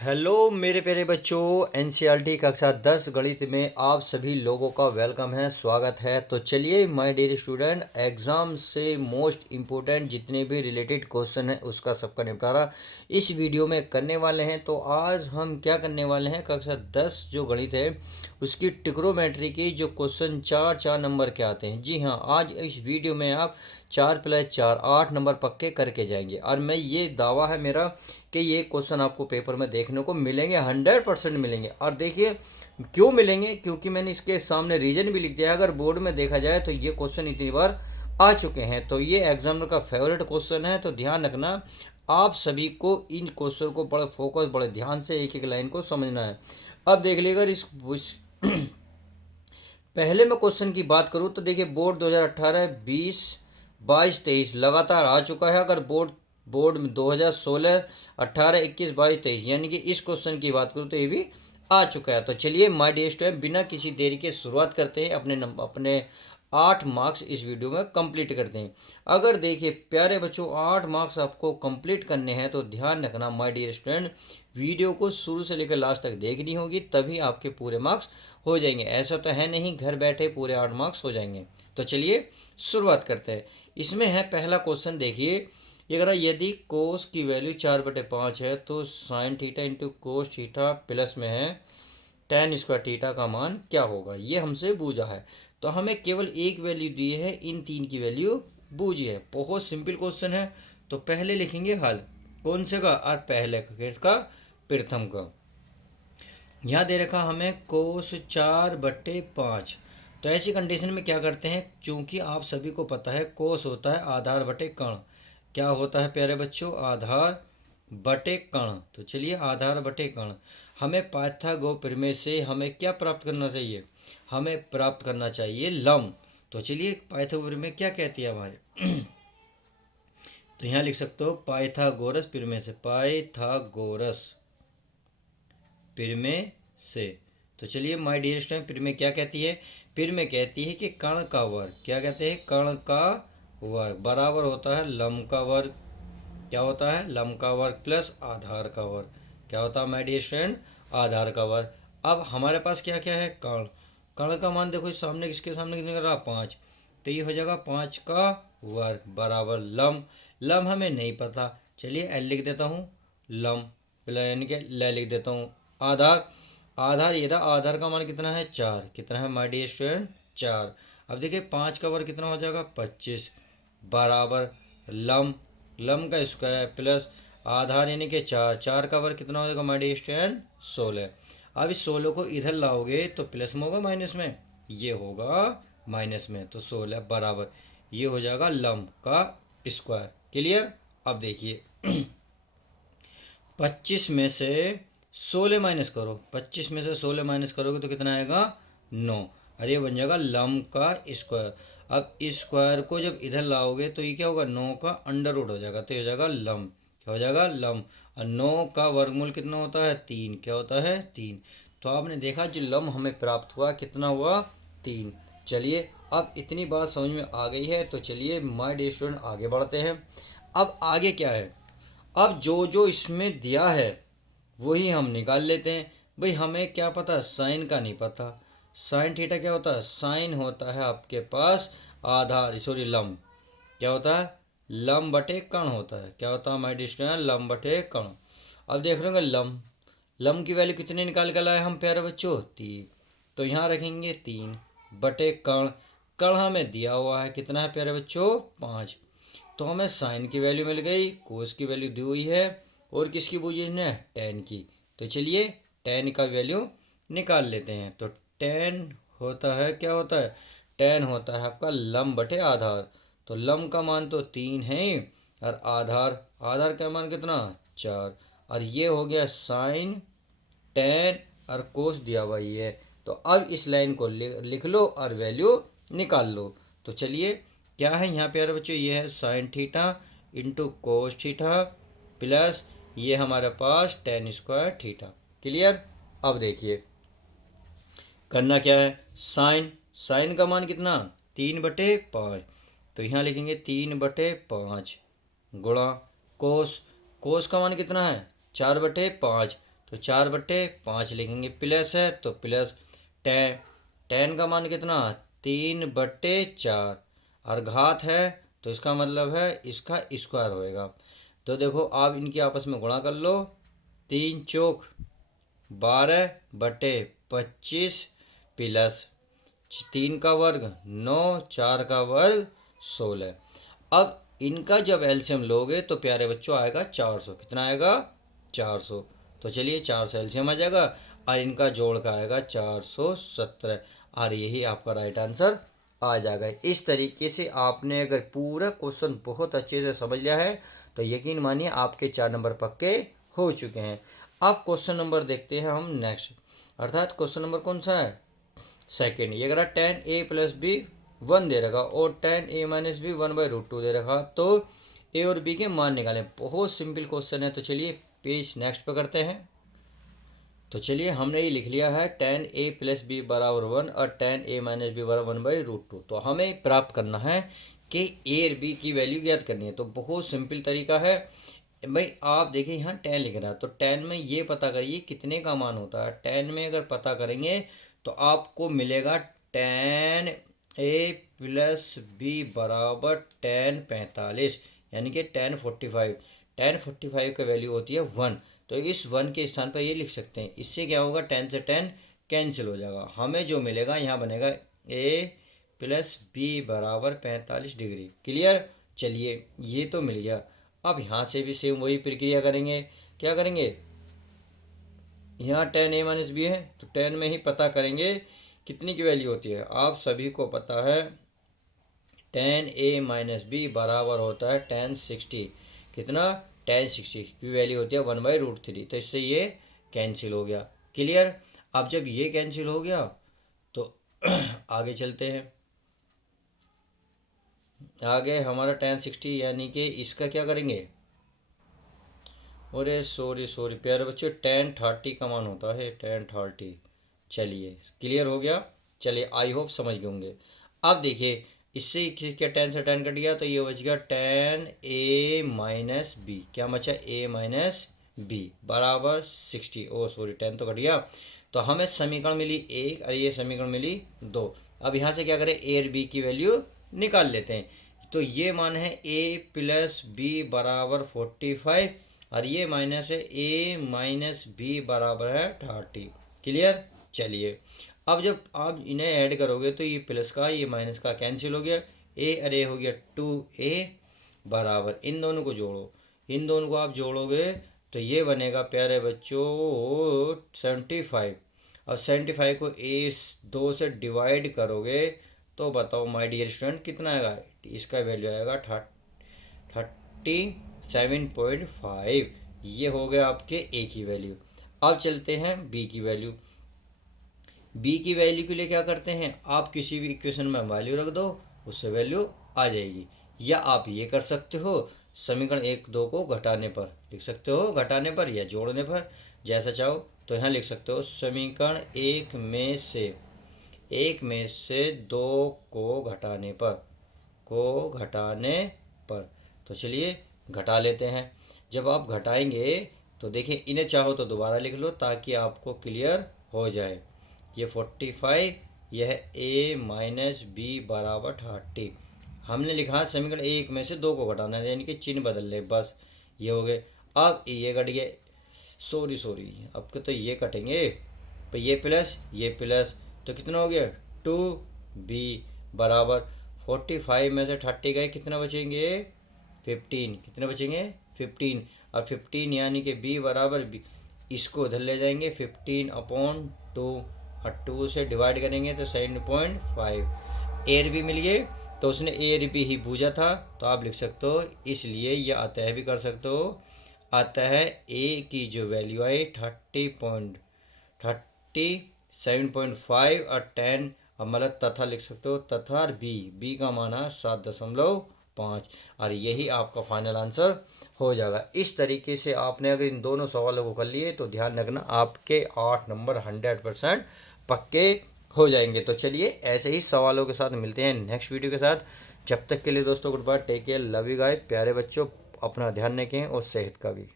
Hello मेरे प्यारे बच्चों, एनसीईआरटी कक्षा 10 गणित में आप सभी लोगों का वेलकम है, स्वागत है। तो चलिए माय डियर स्टूडेंट, एग्ज़ाम से मोस्ट इम्पोर्टेंट जितने भी रिलेटेड क्वेश्चन हैं उसका सबका निपटारा इस वीडियो में करने वाले हैं। तो आज हम क्या करने वाले हैं, कक्षा 10 जो गणित है उसकी ट्रिग्नोमेट्री की जो क्वेश्चन चार चार नंबर के आते हैं। जी हाँ, आज इस वीडियो में आप 4+4 8 नंबर पक्के करके जाएंगे और मैं ये दावा है मेरा कि ये क्वेश्चन आपको पेपर में देखने को मिलेंगे, 100% मिलेंगे। और देखिए क्यों मिलेंगे, क्योंकि मैंने इसके सामने रीजन भी लिख दिया है। अगर बोर्ड में देखा जाए तो ये क्वेश्चन इतनी बार आ चुके हैं, तो ये एग्जामिनर का फेवरेट क्वेश्चन है। तो ध्यान रखना, आप सभी को इन क्वेश्चन को बड़े फोकस, बड़े ध्यान से एक एक लाइन को समझना है। अब देख लीजिएगा पहले मैं क्वेश्चन की बात करूं तो देखिए बोर्ड 2018, 20, 22, 23 लगातार आ चुका है। अगर बोर्ड में 2016, 18, 21, 22, 23 यानी कि इस क्वेश्चन की बात करूं तो ये भी आ चुका है। तो चलिए माय डियर स्टूडेंट, बिना किसी देरी के शुरुआत करते हैं, अपने 8 मार्क्स इस वीडियो में कंप्लीट करते हैं। अगर देखिए प्यारे बच्चों, 8 मार्क्स आपको कंप्लीट करने हैं तो ध्यान रखना माय डियर स्टूडेंट, वीडियो को शुरू से लेकर लास्ट तक देखनी होगी, तभी आपके पूरे मार्क्स हो जाएंगे। ऐसा तो है नहीं घर बैठे पूरे 8 मार्क्स हो जाएंगे। तो चलिए शुरुआत करते हैं। इसमें है पहला क्वेश्चन, देखिए ये कह रहा है यदि कोस की वैल्यू 4/5 है तो sine theta into cos theta plus में है टेन स्क्वायर थीटा का मान क्या होगा, ये हमसे पूछा है। तो हमें केवल एक वैल्यू दी है, इन तीन की वैल्यू पूछी है। बहुत सिंपल क्वेश्चन है। तो पहले लिखेंगे हल, कौन से का, और पहले का प्रथम का। यहाँ दे रखा हमें कोस 4/5। तो ऐसी कंडीशन में क्या करते हैं, क्योंकि आप सभी को पता है कोस होता है आधार बटे कर्ण। क्या होता है प्यारे बच्चों, आधार बटे कर्ण। तो चलिए आधार बटे कर्ण, हमें पाइथागोरस प्रमेय से हमें क्या प्राप्त करना चाहिए, हमें प्राप्त करना चाहिए लंब। तो चलिए पाइथागोरस प्रमेय क्या कहती है हमारे तो यहाँ लिख सकते हो पाइथागोरस प्रमेय से, पाइथागोरस प्रमेय से। तो चलिए माय डियर स्टूडेंट, प्रमेय क्या कहती है, प्रमेय कहती है कि कर्ण का वर्ग, क्या कहते हैं, कर्ण का वर्ग बराबर होता है लंब का वर्ग। क्या होता है, लंब का वर्ग प्लस आधार का वर्ग। क्या होता है माय डियर स्टूडेंट, आधार का वर्ग। अब हमारे पास क्या क्या है, कर्ण। कर्ण का मान देखो सामने, किसके सामने कितने कर रहा, 5। तो ये हो जाएगा 5 का वर्ग बराबर लंब। लंब हमें नहीं पता, चलिए एल लिख देता हूँ, लंब यानी कि ल लिख देता हूँ। आधार, आधार ये था, आधार का मान कितना है, 4। कितना है माय डियर स्टूडेंट, 4। अब देखिए 5 का वर्ग कितना हो जाएगा, 25 बराबर लम, लम का स्क्वायर प्लस आधार यानी कि 4, 4 का वर्ग कितना हो जाएगा माय डियर स्टूडेंट, 16। अब इस 16 को इधर लाओगे तो प्लस में होगा माइनस में, ये होगा माइनस में। तो 16 बराबर ये हो जाएगा लम का स्क्वायर। क्लियर। अब देखिए 25 में से 16 माइनस करो, 25 में से 16 माइनस करोगे तो कितना आएगा, 9। अरे बन जाएगा लम का स्क्वायर। अब स्क्वायर को जब इधर लाओगे तो ये क्या होगा, 9 का अंडर रूट हो जाएगा, तो ये हो जाएगा लम। क्या हो जाएगा, लम। और 9 का वर्गमूल कितना होता है, 3। क्या होता है, 3। तो आपने देखा जो लम हमें प्राप्त हुआ कितना हुआ, 3। चलिए अब इतनी बात समझ में आ गई है, तो चलिए माय डियर स्टूडेंट आगे बढ़ते हैं। अब आगे क्या है, अब जो जो इसमें दिया है वही हम निकाल लेते हैं। भाई हमें क्या पता, साइन का नहीं पता। साइन थीटा क्या होता है, साइन होता है आपके पास आधार, सॉरी लंब। क्या होता है, लंब बटे कर्ण होता है। क्या होता है माय डियर स्टूडेंट, लंब बटे कर्ण। अब देख रहे होंगे लंब, लंब की वैल्यू कितने निकाल कर लाए हम प्यारे बच्चों, 3। तो यहाँ रखेंगे 3 बटे कर्ण। कर्ण हमें दिया हुआ है कितना है प्यारे बच्चों, 5। तो हमें साइन की वैल्यू मिल गई, कोस की वैल्यू दी हुई है, और किसकी पूछी है, टेन की। तो चलिए टेन का वैल्यू निकाल लेते हैं। तो टेन होता है, क्या होता है, टेन होता है आपका लंब बटे आधार। तो लंब का मान तो 3 है, और आधार, आधार का मान कितना, 4। और ये हो गया साइन, टेन और कोस दिया हुआ ही है। तो अब इस लाइन को लिख लो और वैल्यू निकाल लो। तो चलिए क्या है यहाँ प्यारे बच्चों, ये है sine theta into cos theta plus ये हमारे पास टेन स्क्वायर थीटा। क्लियर। अब देखिए करना क्या है, साइन, साइन का मान कितना, 3/5। तो यहाँ लिखेंगे 3/5 गुणा कोस, कोस का मान कितना है, 4/5। तो 4/5 लिखेंगे, प्लस है तो प्लस टेन, टेन का मान कितना 3/4, और घात है तो इसका मतलब है इसका स्क्वायर होएगा। तो देखो आप इनकी आपस में गुणा कर लो, 3×4 12/25 प्लस 3 का वर्ग 9, 4 का वर्ग 16। अब इनका जब एलसीएम लोगे तो प्यारे बच्चों आएगा 400। कितना आएगा 400। तो चलिए 400 एलसीएम आ जाएगा, और इनका जोड़ का आएगा 417, और यही आपका राइट आंसर आ जाएगा। इस तरीके से आपने अगर पूरा क्वेश्चन बहुत अच्छे से समझ लिया है तो यकीन मानिए आपके 4 नंबर पक्के हो चुके हैं। अब क्वेश्चन नंबर देखते हैं हम नेक्स्ट, अर्थात क्वेश्चन नंबर कौन सा है, सेकेंड। ये कह रहा 10a+b 1 दे रखा और 10a-b 1/√2 दे रखा, तो ए और बी के मान निकालें। बहुत सिंपल क्वेश्चन है। तो चलिए पेज नेक्स्ट पे करते हैं। तो चलिए हमने ये लिख लिया है 10a+b = 1 और 10a-b = 1/√2। तो हमें प्राप्त करना है कि ए और बी की वैल्यू ज्ञात करनी है। तो बहुत सिंपल तरीका है भाई। आप देखिए यहाँ 10 लिख रहा है, तो 10 में ये पता करिए कितने का मान होता है। 10 में अगर पता करेंगे तो आपको मिलेगा 10a+b = 1045, यानी कि 1045। 1045 का वैल्यू होती है 1, तो इस 1 के स्थान पर ये लिख सकते हैं। इससे क्या होगा 10 से 10 कैंसिल हो जाएगा, हमें जो मिलेगा यहाँ बनेगा a+b = 45 डिग्री। क्लियर। चलिए ये तो मिल गया। अब यहाँ से भी सेम वही प्रक्रिया करेंगे। क्या करेंगे, यहाँ 10a-b है तो 10 में ही पता करेंगे कितनी की वैल्यू होती है। आप सभी को पता है 10a-b बराबर होता है 1060। कितना 1060 की वैल्यू होती है 1/√3। तो इससे ये कैंसिल हो गया। क्लियर। अब जब ये कैंसिल हो गया तो आगे चलते हैं। आगे हमारा 1060 यानी कि इसका क्या करेंगे, अरे सॉरी प्यारे बच्चों 1030 का मान होता है 1030। चलिए क्लियर हो गया। चलिए आई होप समझ गए होंगे। अब देखिए इससे क्या 10 से 10 कट गया तो ये बच गया 10a-b। क्या बचा a-b बराबर 60। ओ सॉरी 10 तो कट गया। तो हमें समीकरण मिली 1 और ये समीकरण मिली 2। अब यहाँ से क्या करें ए और बी की वैल्यू निकाल लेते हैं। तो ये मान है a+b = 45 और ये माइनस है a-b बराबर है 30। क्लियर। चलिए अब जब आप इन्हें ऐड करोगे तो ये प्लस का ये माइनस का कैंसिल हो गया, a और a हो गया 2a बराबर, इन दोनों को जोड़ो। इन दोनों को आप जोड़ोगे तो ये बनेगा प्यारे बच्चों 75। और 75 को a2 से डिवाइड करोगे तो बताओ माय डियर स्टूडेंट कितना आएगा। इसका वैल्यू आएगा 37.5। ये हो गया आपके ए की वैल्यू। अब चलते हैं बी की वैल्यू। बी की वैल्यू के लिए क्या करते हैं, आप किसी भी इक्वेशन में वैल्यू रख दो उससे वैल्यू आ जाएगी। या आप ये कर सकते हो समीकरण 1 2 को घटाने पर लिख सकते हो, घटाने पर या जोड़ने पर जैसा चाहो। तो यहाँ लिख सकते हो समीकरण 1 में से 2 को घटाने पर। तो चलिए घटा लेते हैं। जब आप घटाएंगे तो देखिए इन्हें चाहो तो दोबारा लिख लो ताकि आपको क्लियर हो जाए। ये 45, यह a-b बराबर 30। हमने लिखा समीकरण 1 में से 2 को घटाना है, यानी कि चिन्ह बदल ले बस। ये हो गए। अब ये कट गए, सॉरी अब तो ये कटेंगे तो ये प्लस तो कितना हो गया 2b बराबर 45 में से 30 गए, कितना बचेंगे 15। कितने बचेंगे 15। और 15 यानी कि b बराबर b, इसको उधर ले जाएंगे 15/2 और 2 से डिवाइड करेंगे तो 7.5। ए भी मिल गए तो उसने ए और बी ही पूछा था तो आप लिख सकते हो, इसलिए यह अतः भी कर सकते हो। अतः ए की जो वैल्यू आई 37.5 और 10, अब मतलब तथा लिख सकते हो तथा, और बी का मान है 7.5 और यही आपका फाइनल आंसर हो जाएगा। इस तरीके से आपने अगर इन दोनों सवालों को कर लिए तो ध्यान रखना आपके 8 नंबर 100% पक्के हो जाएंगे। तो चलिए ऐसे ही सवालों के साथ मिलते हैं नेक्स्ट वीडियो के साथ। जब तक के लिए दोस्तों good bye, take care, love you guys. प्यारे बच्चों अपना ध्यान रखें और सेहत का भी।